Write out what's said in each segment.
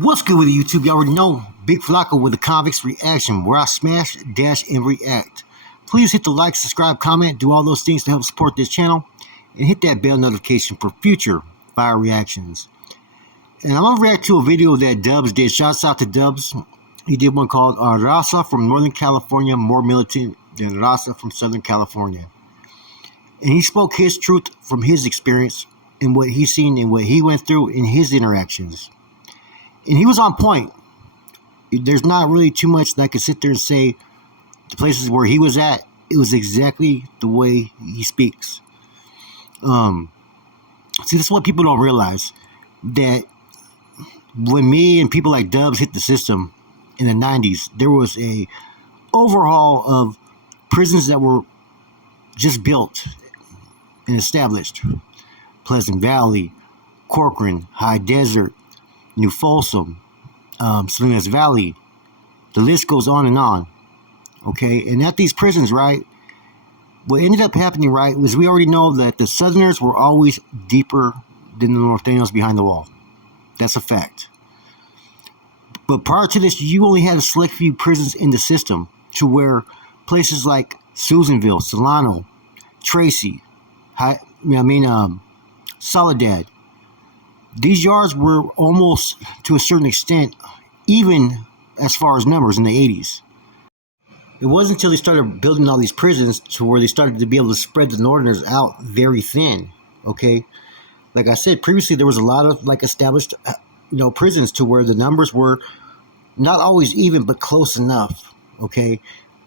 What's good with YouTube? You already know Big Flacco with the Convicts Reaction, where I smash, dash, and react. Please hit the like, subscribe, comment, do all those things to help support this channel, and hit that bell notification for future fire reactions. And I'm gonna react to a video that Dubs did. Shouts out to Dubs. He did one called Raza from Northern California, more militant than Raza from Southern California. And he spoke his truth from his experience and what he's seen and what he went through in his interactions. And he was on point. There's not really too much that I could sit there and say the places where he was at. It was exactly the way he speaks. See, this is what people don't realize. That when me and people like Dubs hit the system in the 90s, there was a overhaul of prisons that were just built and established. Pleasant Valley, Corcoran, High Desert, New Folsom, Salinas Valley. The list goes on and on. Okay, and at these prisons, right, what ended up happening, right, was we already know that the Southerners were always deeper than the Norteños behind the wall. That's a fact. But prior to this, you only had a select few prisons in the system to where places like Susanville, Solano, Tracy, Soledad, these yards were almost, to a certain extent, even as far as numbers in the 80s. It wasn't until they started building all these prisons to where they started to be able to spread the Northerners out very thin, okay? Like I said, previously there was a lot of established, prisons to where the numbers were not always even, but close enough, okay?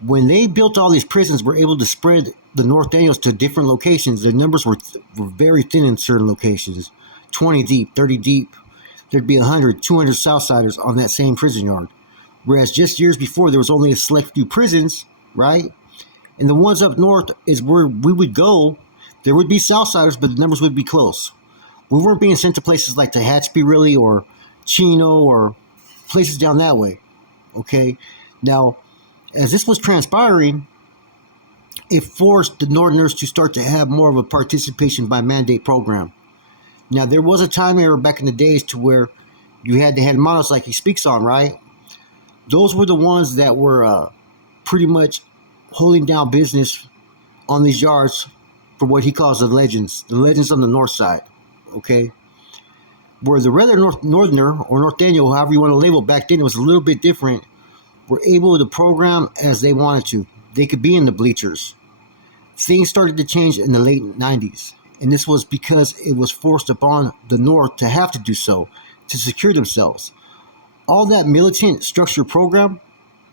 When they built all these prisons, were able to spread the Norteños to different locations. The numbers were very thin in certain locations. 20 deep, 30 deep, there'd be 100, 200 Southsiders on that same prison yard. Whereas just years before, there was only a select few prisons, right? And the ones up north is where we would go. There would be Southsiders, but the numbers would be close. We weren't being sent to places like Tehachapi, really, or Chino, or places down that way, okay? Now, as this was transpiring, it forced the Northerners to start to have more of a participation by mandate program. Now, there was a time era back in the days to where you had the hermanos like he speaks on, right? Those were the ones that were pretty much holding down business on these yards for what he calls the legends on the north side, okay? Where the regular Northerner or Norteño, however you want to label, back then it was a little bit different, were able to program as they wanted to. They could be in the bleachers. Things started to change in the late 90s. And this was because it was forced upon the North to have to do so, to secure themselves. All that militant structure program,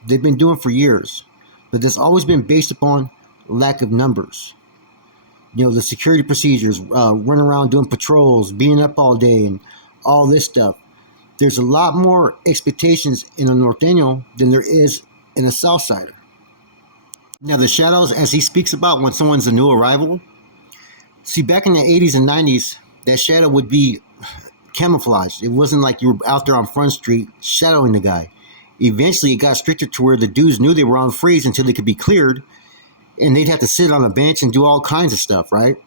they've been doing for years. But it's always been based upon lack of numbers. The security procedures, running around doing patrols, being up all day, and all this stuff. There's a lot more expectations in a Norteño than there is in a Southsider. Now, the shadows, as he speaks about when someone's a new arrival, see, back in the 80s and 90s, that shadow would be camouflaged. It wasn't like you were out there on Front Street shadowing the guy. Eventually, it got stricter to where the dudes knew they were on freeze until they could be cleared, and they'd have to sit on a bench and do all kinds of stuff, right?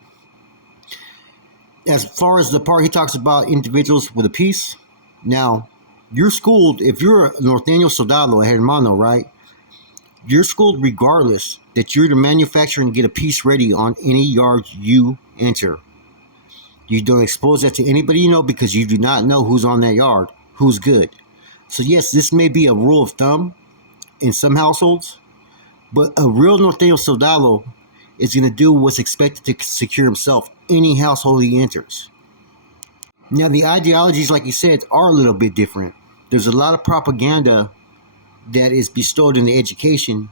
As far as the part he talks about individuals with a piece, now, you're schooled, if you're a Norteño Soldado, a hermano, right? You're schooled regardless that you're to manufacture and get a piece ready on any yard you enter. You don't expose that to anybody you know because you do not know who's on that yard, who's good. So yes, this may be a rule of thumb in some households, but a real Norteño Soldado is going to do what's expected to secure himself any household he enters. Now, the ideologies, like you said, are a little bit different. There's a lot of propaganda that is bestowed in the education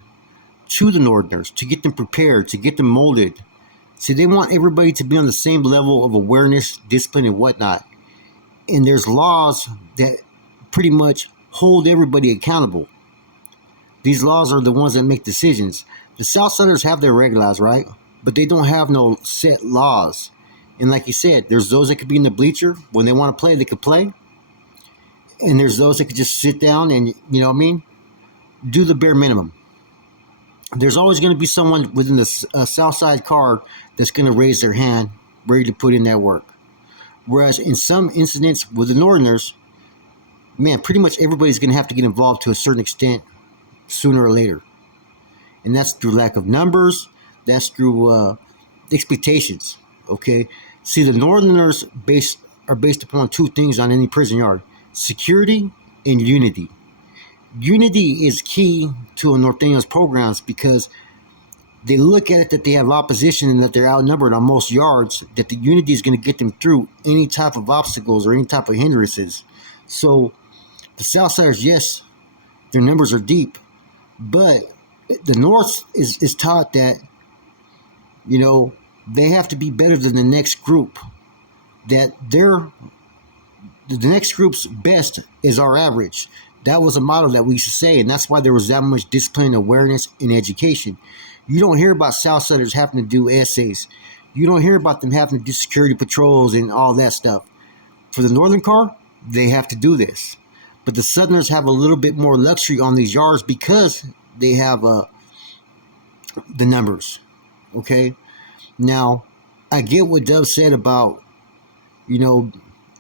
to the Northerners, to get them prepared, to get them molded. See, they want everybody to be on the same level of awareness, discipline, and whatnot. And there's laws that pretty much hold everybody accountable. These laws are the ones that make decisions. The Southsiders have their regulations, right? But they don't have no set laws. And like you said, there's those that could be in the bleacher. When they want to play, they could play. And there's those that could just sit down and, do the bare minimum. There's always going to be someone within the Southside card that's going to raise their hand, ready to put in that work. Whereas in some incidents with the Northerners, man, pretty much everybody's going to have to get involved to a certain extent sooner or later. And that's through lack of numbers. That's through expectations. Okay. See, the Northerners are based upon two things on any prison yard: security and unity. Unity is key to a Norteño's programs because they look at it that they have opposition and that they're outnumbered on most yards, that the unity is going to get them through any type of obstacles or any type of hindrances. So the Southsiders, yes, their numbers are deep, but the North is taught that, you know, they have to be better than the next group, that the next group's best is our average. That was a motto that we used to say, and that's why there was that much discipline, awareness, and education. You don't hear about Southsiders having to do essays. You don't hear about them having to do security patrols and all that stuff. For the Northern Car, they have to do this. But the Southerners have a little bit more luxury on these yards because they have the numbers. Okay? Now, I get what Dub said about, you know,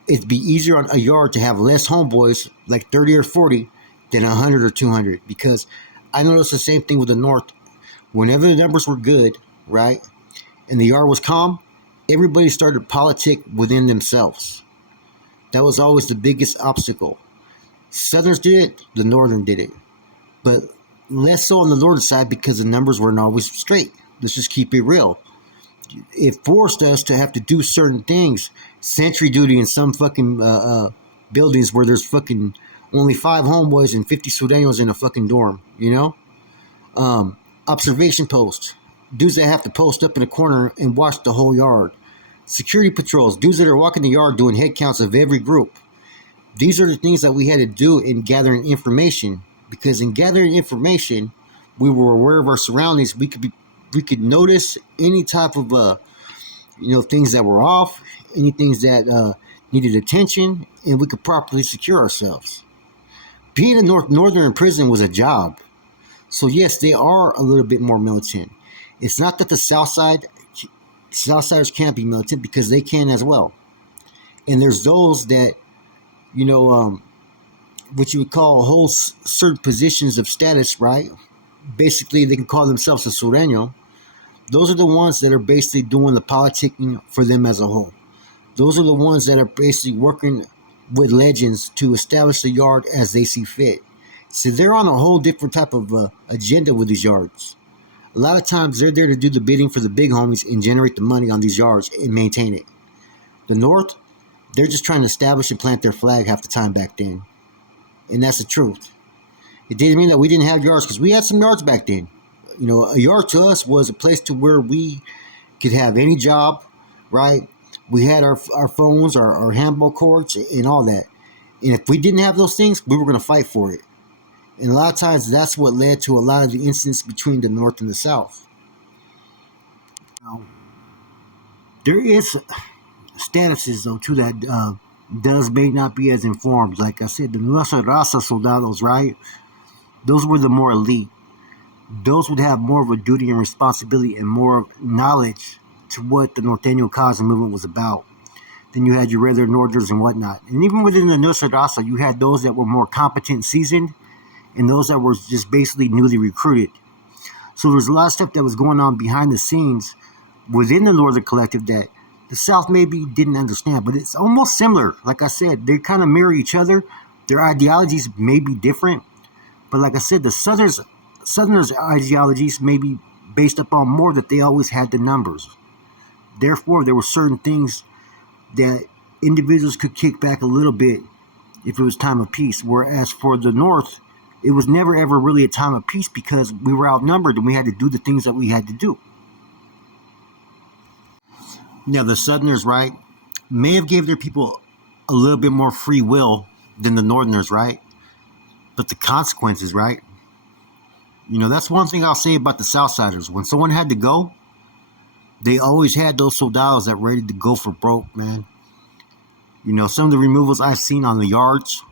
it'd be easier on a yard to have less homeboys, like 30 or 40, than 100 or 200. Because I noticed the same thing with the North. Whenever the numbers were good, right, and the yard was calm, everybody started politic within themselves. That was always the biggest obstacle. Southerners did it, the Northern did it. But less so on the Northern side because the numbers weren't always straight. Let's just keep it real. It forced us to have to do certain things. Sentry duty in some fucking buildings where there's fucking only 5 homeboys and 50 Sureños in a fucking dorm, you know? Observation posts. Dudes that have to post up in a corner and watch the whole yard. Security patrols. Dudes that are walking the yard doing head counts of every group. These are the things that we had to do in gathering information. Because in gathering information, we were aware of our surroundings. We could notice any type of things that were off, any things that needed attention, and we could properly secure ourselves. Being a Northern in prison was a job. So yes, they are a little bit more militant. It's not that the Southsiders can't be militant, because they can as well. And there's those that, what you would call hold certain positions of status, right? Basically, they can call themselves a Sureño. Those are the ones that are basically doing the politicking for them as a whole. Those are the ones that are basically working with legends to establish the yard as they see fit. So they're on a whole different type of agenda with these yards. A lot of times they're there to do the bidding for the big homies and generate the money on these yards and maintain it. The North, they're just trying to establish and plant their flag half the time back then. And that's the truth. It didn't mean that we didn't have yards, because we had some yards back then. You know, a yard to us was a place to where we could have any job, right? We had our phones, our handball courts, and all that. And if we didn't have those things, we were going to fight for it. And a lot of times that's what led to a lot of the incidents between the North and the South. Now, there is statuses, though, too, that may not be as informed. Like I said, the Nuestra Raza soldados, right? Those were the more elite. Those would have more of a duty and responsibility and more knowledge to what the Norteño cause and movement was about. Then you had your regular Northerners and whatnot. And even within the Nuestra Raza, you had those that were more competent and seasoned, and those that were just basically newly recruited. So there's a lot of stuff that was going on behind the scenes within the Northern Collective that the South maybe didn't understand, but it's almost similar. Like I said, they kind of mirror each other. Their ideologies may be different, but like I said, the Southerners' ideologies may be based upon more that they always had the numbers. Therefore, there were certain things that individuals could kick back a little bit if it was time of peace. Whereas for the North, it was never ever really a time of peace because we were outnumbered and we had to do the things that we had to do. Now, the Southerners, right, may have gave their people a little bit more free will than the Northerners, right? But the consequences, right? You know, that's one thing I'll say about the Southsiders. When someone had to go, they always had those soldados that ready to go for broke, man. You know, some of the removals I've seen on the yards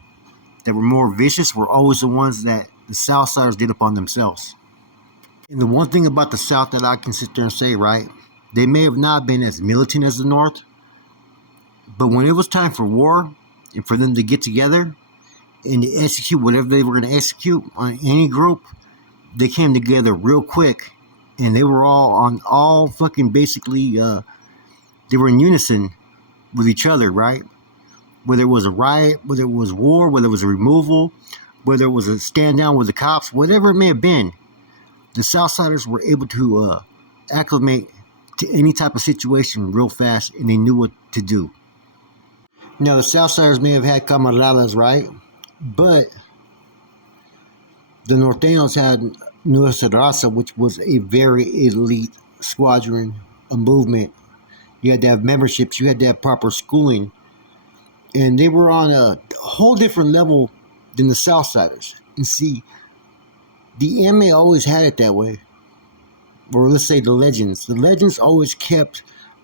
that were more vicious were always the ones that the Southsiders did upon themselves. And the one thing about the South that I can sit there and say, right, they may have not been as militant as the North, but when it was time for war and for them to get together and to execute whatever they were going to execute on any group, they came together real quick, and they were all fucking basically they were in unison with each other, right? Whether it was a riot, whether it was war, whether it was a removal, whether it was a stand down with the cops, whatever it may have been, the Southsiders were able to acclimate to any type of situation real fast, and they knew what to do. Now, the Southsiders may have had camaradas, right? But the Norteños had Nuestra Raza, which was a very elite squadron, a movement. You had to have memberships, you had to have proper schooling, and they were on a whole different level than the Southsiders. And see, the MA always had it that way. Or let's say the Legends. The Legends always kept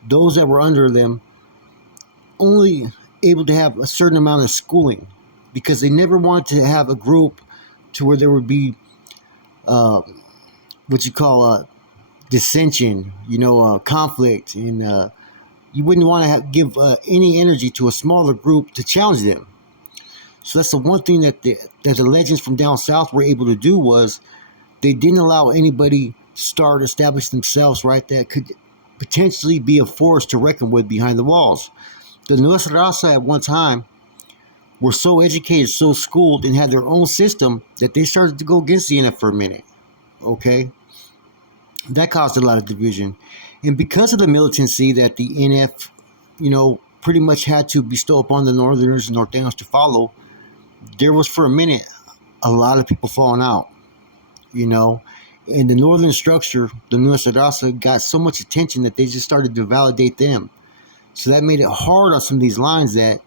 those that were under them only able to have a certain amount of schooling, because they never wanted to have a group to where there would be what you call dissension, conflict, and you wouldn't want to give any energy to a smaller group to challenge them. So that's the one thing that the Legends from down south were able to do, was they didn't allow anybody to start establish themselves, right, that could potentially be a force to reckon with behind the walls. The Nuestra Raza at one time were so educated, so schooled, and had their own system that they started to go against the NF for a minute. Okay? That caused a lot of division. And because of the militancy that the NF, pretty much had to bestow upon the Northerners and Norteños to follow, there was for a minute a lot of people falling out, And the northern structure, the Nuestra Raza, got so much attention that they just started to validate them. So that made it hard on some of these lines, that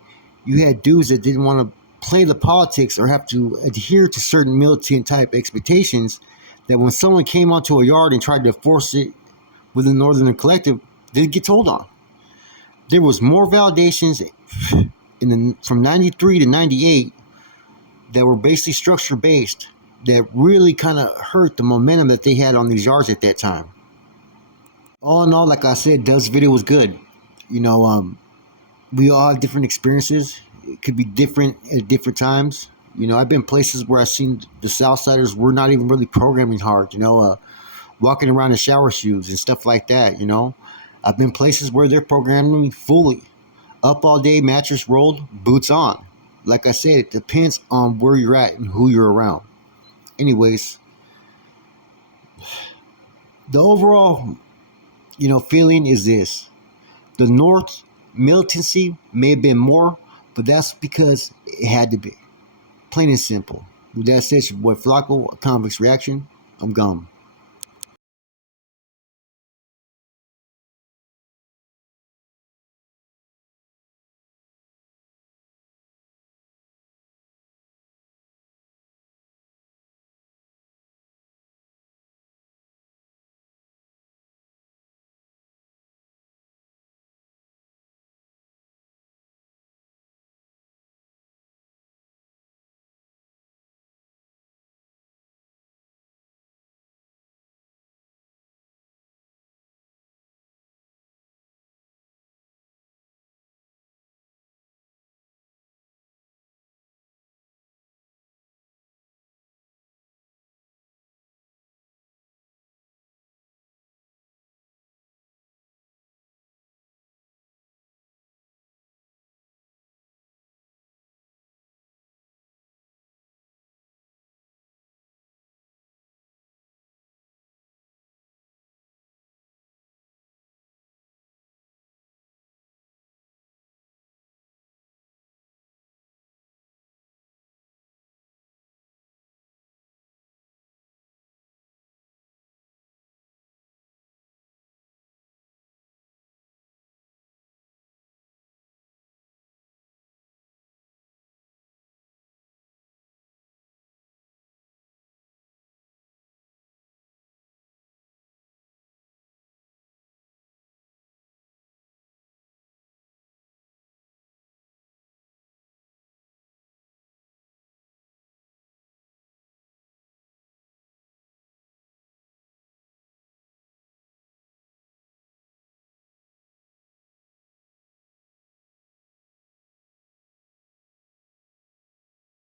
you had dudes that didn't want to play the politics or have to adhere to certain militant type expectations, that when someone came onto a yard and tried to force it within the Northern Collective, they'd get told on. There was more validations from 93 to 98 that were basically structure based, that really kind of hurt the momentum that they had on these yards at that time. All in all, like I said, Dove's video was good. We all have different experiences. It could be different at different times. I've been places where I've seen the Southsiders were not even really programming hard, walking around in shower shoes and stuff like that, I've been places where they're programming fully. Up all day, mattress rolled, boots on. Like I said, it depends on where you're at and who you're around. Anyways, the overall, feeling is this. The North militancy may have been more, but that's because it had to be. Plain and simple. With that said, your boy Flacco, a Convict's Reaction. I'm gone.